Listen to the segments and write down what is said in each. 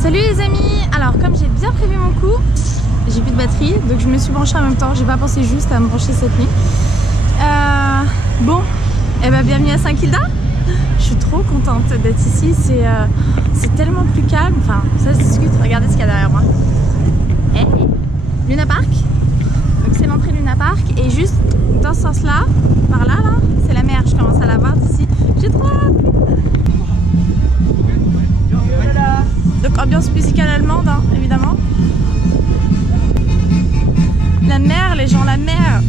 Salut les amis. Alors comme j'ai bien prévu mon coup, j'ai plus de batterie, donc je me suis branchée en même temps. J'ai pas pensé juste à me brancher cette nuit. Bon, et ben bienvenue à Saint-Kilda. Je suis trop contente d'être ici. C'est tellement plus calme. Enfin, ça se discute. Regardez ce qu'il y a derrière moi. Hey, Luna Park. Donc c'est l'entrée Luna Park et juste dans ce sens-là, par là, c'est la mer. Je commence à la voir d'ici. J'ai trop hâte. Donc ambiance musicale allemande, hein, évidemment. La mer, les gens, la mer.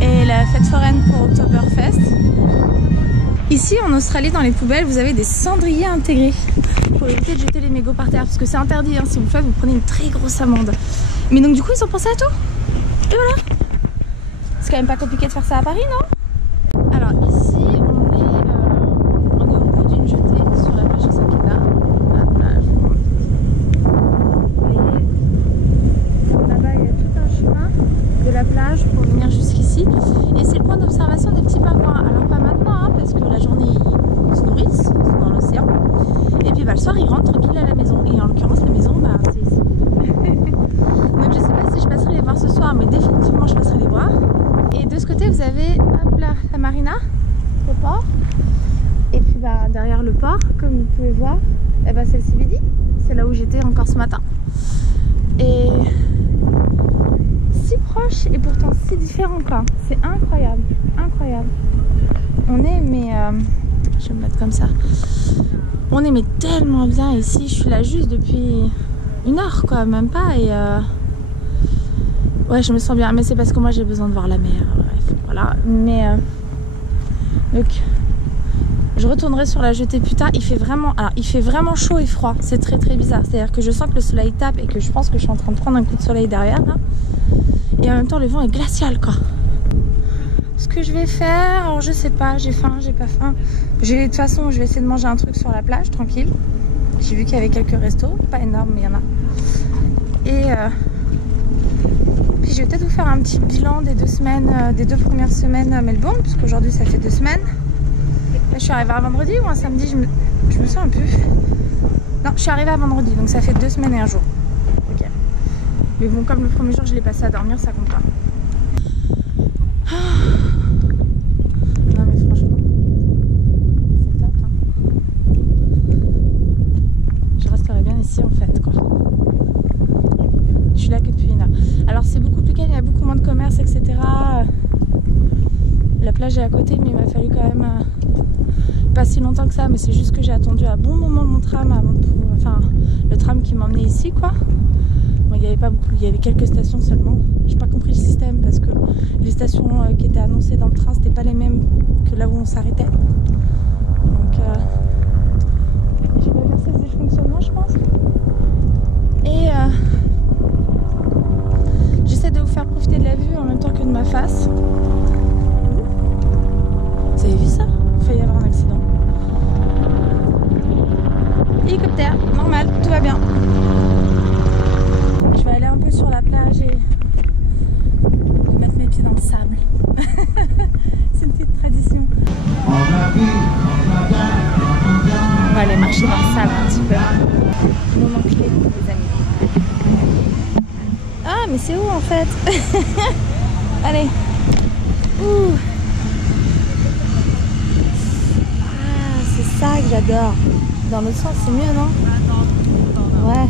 Et la fête foraine pour Oktoberfest. Ici en Australie, dans les poubelles, vous avez des cendriers intégrés pour éviter de jeter les mégots par terre, parce que c'est interdit, hein. Si vous le faites, vous prenez une très grosse amende. Mais donc du coup, ils ont pensé à tout. Et voilà. C'est quand même pas compliqué de faire ça à Paris, non? Alors ici, on est au bout d'une jetée sur la plage de Saint-Kilda. La plage. Vous voyez, là-bas, il y a tout un chemin de la plage pour venir jusqu'ici. Et c'est le point d'observation des petits pingouins. Alors pas maintenant, hein, parce que la journée, ils se nourrissent, ils sont dans l'océan. Et puis bah, le soir, ils rentrent tranquilles à la maison. Et en l'occurrence, la maison, bah, c'est ici. Donc je sais pas si je passerai les voir ce soir, mais définitivement, je passerai les voir. Et de ce côté, vous avez hop là, la marina, le port. Et puis bah, derrière le port, comme vous pouvez voir, eh ben, c'est le CBD. C'est là où j'étais encore ce matin. Et si proche et pourtant si différent, quoi. C'est incroyable, incroyable. On est, mais je vais me mettre comme ça. On est mais tellement bien ici. Je suis là juste depuis 1 heure, quoi, même pas. Et ouais, je me sens bien, mais c'est parce que moi j'ai besoin de voir la mer. Bref, voilà. Mais donc, je retournerai sur la jetée plus tard. Il fait vraiment, alors il fait vraiment chaud et froid. C'est très très bizarre. C'est-à-dire que je sens que le soleil tape et que je pense que je suis en train de prendre un coup de soleil derrière. Là. Et en même temps, le vent est glacial, quoi. Ce que je vais faire, alors je sais pas. J'ai faim, j'ai pas faim. De toute façon, je vais essayer de manger un truc sur la plage, tranquille. J'ai vu qu'il y avait quelques restos, pas énormes, mais il y en a. Et puis je vais peut-être vous faire un petit bilan des 2 semaines, des 2 premières semaines à Melbourne, puisqu'aujourd'hui ça fait 2 semaines. Là, je suis arrivée à vendredi ou un samedi, je me souviens un peu. Non, je suis arrivée à vendredi, donc ça fait 2 semaines et 1 jour. Ok. Mais bon, comme le premier jour je l'ai passé à dormir, ça compte pas. Non mais franchement, c'est top. Hein. Je resterai bien ici en fait, quoi. Je suis là que depuis 1 heure. Alors c'est beaucoup plus calme, il y a beaucoup moins de commerce, etc. La plage est à côté, mais il m'a fallu quand même pas si longtemps que ça. Mais c'est juste que j'ai attendu à bon moment mon tram, avant de pouvoir, enfin le tram qui m'emmenait ici, quoi. Bon, il n'y avait pas beaucoup, il y avait quelques stations seulement. J'ai pas compris le système parce que les stations qui étaient annoncées dans le train, c'était pas les mêmes que là où on s'arrêtait. Donc j'ai pas bien ce dysfonctionnement, je pense. Et j'essaie de vous faire profiter de la vue en même temps que de ma face. Vous avez vu ça? Il a failli y avoir un accident. Hélicoptère, normal, tout va bien. Je vais aller un peu sur la plage et mettre mes pieds dans le sable. C'est une petite tradition. On va aller marcher dans le sable un petit peu. Moment clé, les amis. Ah, mais c'est où en fait? Allez. Ouh. Ah, c'est ça que j'adore. Dans l'autre sens, c'est mieux, non? Ouais.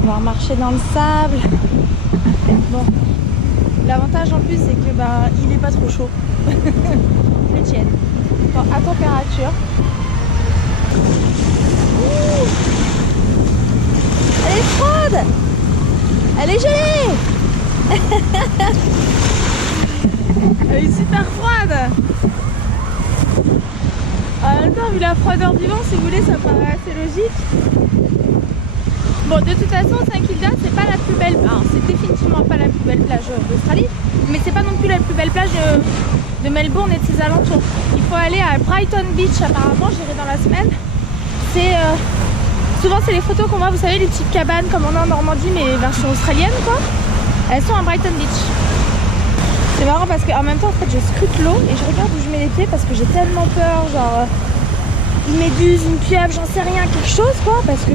On va marcher dans le sable. Bon. L'avantage en plus, c'est que bah, il est pas trop chaud. Les tiennes. Bon, à température. Ouh. Elle est froide. Elle est gelée. Elle est super froide. En même temps, vu la froideur du vent, si vous voulez, ça paraît assez logique. Bon, de toute façon, Saint-Kilda, c'est pas la plus belle. Alors, c'est définitivement pas la plus belle plage d'Australie, mais c'est pas non plus la plus belle plage de Melbourne et de ses alentours. Il faut aller à Brighton Beach, apparemment, j'irai dans la semaine. C'est souvent, c'est les photos qu'on voit, vous savez, les petites cabanes comme on a en Normandie, mais version australienne, quoi. Elles sont à Brighton Beach. C'est marrant parce qu'en même temps en fait je scrute l'eau et je regarde où je mets les pieds parce que j'ai tellement peur, genre une méduse, une pieuvre, j'en sais rien, quelque chose quoi, parce que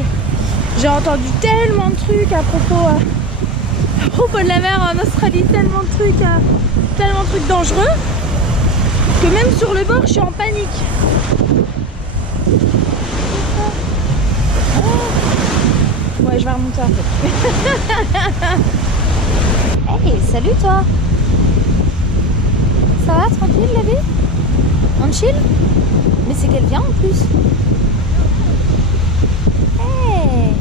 j'ai entendu tellement de trucs à propos de la mer en Australie, tellement de trucs dangereux que même sur le bord je suis en panique. Ouais, je vais remonter un peu. Hey, salut toi. Ça va, tranquille la vie? On chill? Mais c'est qu'elle vient en plus. Hey.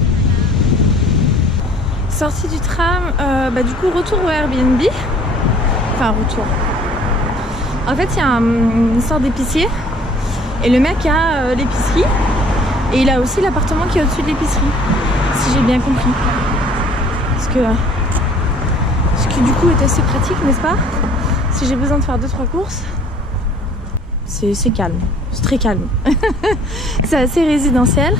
Sortie du tram, du coup retour au Airbnb. Enfin retour. En fait il y a une sorte d'épicier. Et le mec a l'épicerie. Et il a aussi l'appartement qui est au-dessus de l'épicerie. Si j'ai bien compris. Ce qui du coup est assez pratique, n'est-ce pas? Si j'ai besoin de faire 2-3 courses. C'est calme, c'est très calme. C'est assez résidentiel.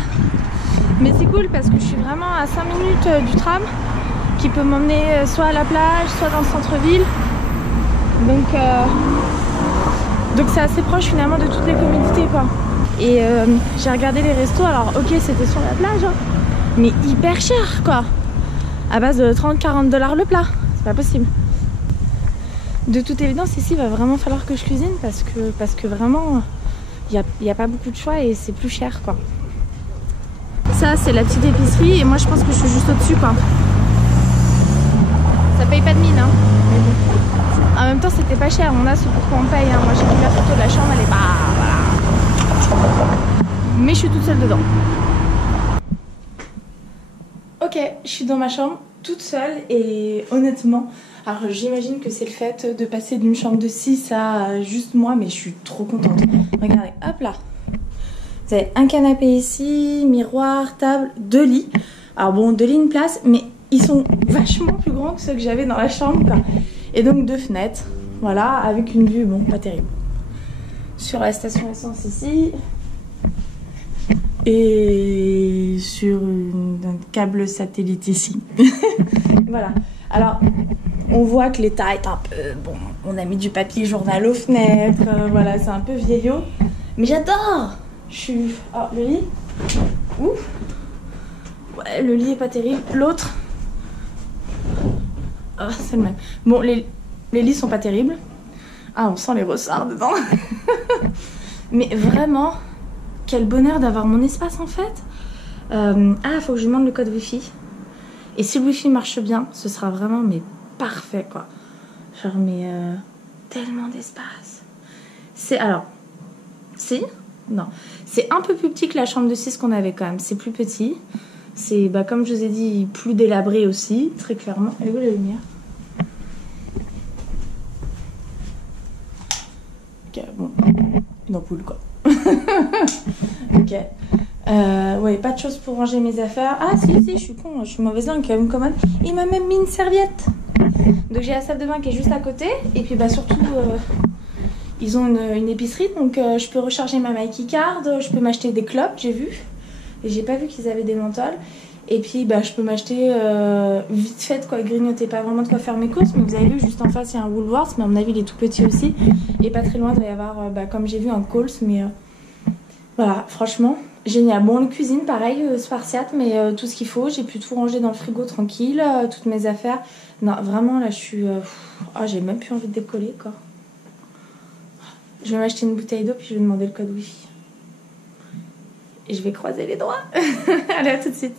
Mais c'est cool parce que je suis vraiment à 5 minutes du tram qui peut m'emmener soit à la plage, soit dans le centre-ville. Donc c'est assez proche finalement de toutes les commodités quoi. Et j'ai regardé les restos, alors ok c'était sur la plage, hein, mais hyper cher quoi. À base de 30-40 $ le plat, c'est pas possible. De toute évidence ici il va vraiment falloir que je cuisine parce que vraiment il n'y a pas beaucoup de choix et c'est plus cher quoi. Ça c'est la petite épicerie et moi je pense que je suis juste au-dessus quoi. Ça paye pas de mine hein. Mais bon. En même temps c'était pas cher, on a ce pourquoi on paye hein. Moi j'ai vu la photo de la chambre, elle est pas... Voilà. Mais je suis toute seule dedans. Ok, je suis dans ma chambre toute seule et honnêtement, alors j'imagine que c'est le fait de passer d'une chambre de 6 à juste moi, mais je suis trop contente. Regardez, hop là. Vous avez un canapé ici, miroir, table, 2 lits. Alors bon, 2 lits, une place, mais ils sont vachement plus grands que ceux que j'avais dans la chambre, quoi. Et donc 2 fenêtres, voilà, avec une vue, bon, pas terrible. Sur la station essence ici. Et sur un câble satellite ici. Voilà. Alors, on voit que l'état est un peu... Bon, on a mis du papier journal aux fenêtres. Voilà, c'est un peu vieillot. Mais j'adore. Je suis... Oh, le lit. Ouf. Ouais, le lit est pas terrible. L'autre... Oh, c'est le même. Bon, les lits sont pas terribles. Ah, on sent les ressorts dedans. Mais vraiment... Quel bonheur d'avoir mon espace en fait. Faut que je lui demande le code Wi-Fi. Et si le Wi-Fi marche bien, ce sera vraiment mais parfait quoi. Genre mais tellement d'espace. C'est alors, si, non, c'est un peu plus petit que la chambre de 6 qu'on avait quand même. C'est plus petit. C'est comme je vous ai dit plus délabré aussi très clairement. Elle est où la lumière? Ok bon, une ampoule quoi. Ok. Ouais, pas de choses pour ranger mes affaires. Ah si, je suis con, je suis mauvaise langue, quand même commode. Il m'a même mis une serviette. Donc j'ai la salle de bain qui est juste à côté. Et puis surtout, ils ont une épicerie, donc je peux recharger ma Mikey Card, je peux m'acheter des clopes, j'ai vu. Et j'ai pas vu qu'ils avaient des menthols. Et puis je peux m'acheter vite fait quoi, grignoter, pas vraiment de quoi faire mes courses. Mais vous avez vu, juste en face il y a un Woolworths, mais à mon avis il est tout petit aussi. Et pas très loin il va y avoir, comme j'ai vu, un Coles, mais... Voilà, franchement, génial. Bon, le cuisine, pareil, spartiate, mais tout ce qu'il faut. J'ai pu tout ranger dans le frigo tranquille, toutes mes affaires. Non, vraiment, là, je suis... j'ai même plus envie de décoller, quoi. Je vais m'acheter une bouteille d'eau, puis je vais demander le code Wi-Fi. Et je vais croiser les doigts. Allez, à tout de suite.